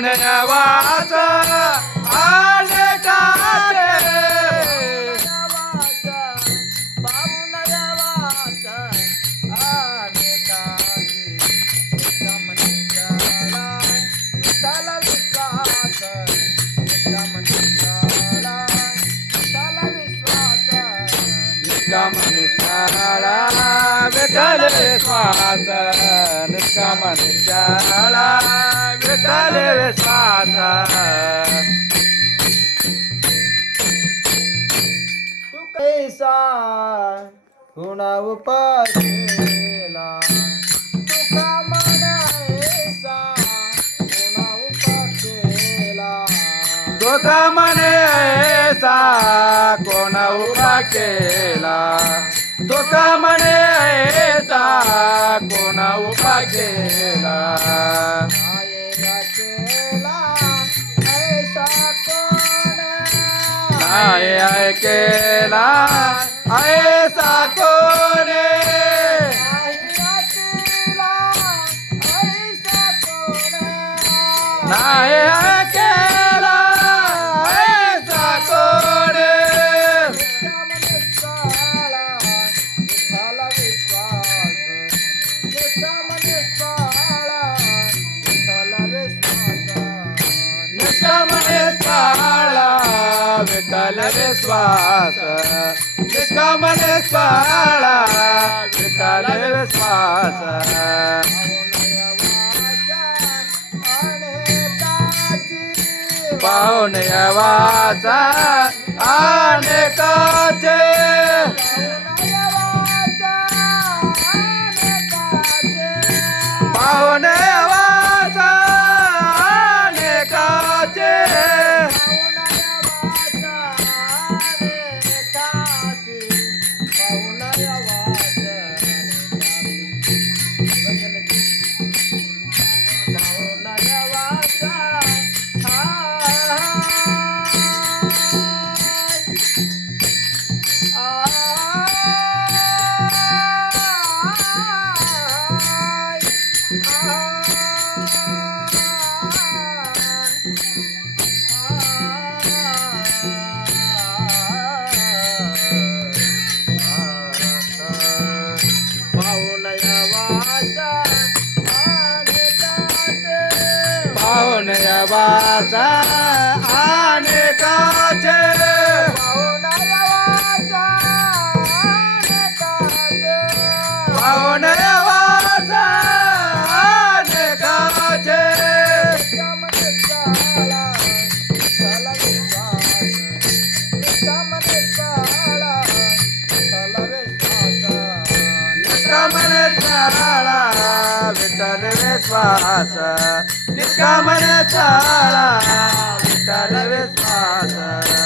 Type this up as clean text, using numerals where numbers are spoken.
पाहुन वाच आले काचे निष्कामनिष्ठाळा विठ्ठल विश्वास निष्कामनिष्ठाळा विठ्ठल विश्वास तू कैसा गुणा उपासेला तुका म्हणायसा गुणा उपासेला दुःख म्हणे ऐसा कोण उभा केला दुःख म्हणे ऐसा कोण उभा केला नाही ऐकेला ऐसा कोण नाही ऐकेला ऐसा कोण निष्कामनिष्ठाळा विठ्ठल विश्वास निष्कामनिष्ठाळा विठ्ठल विश्वास पाहुन वाचा अनेकाचे पाहुन वाचा अनेकाचे पाहुन वाचा अनेकाचे पाहुन वाचा अनेकाचे निष्कामनिष्ठाळा विठ्ठल विश्वास निष्कामनिष्ठाळा विठ्ठल विश्वास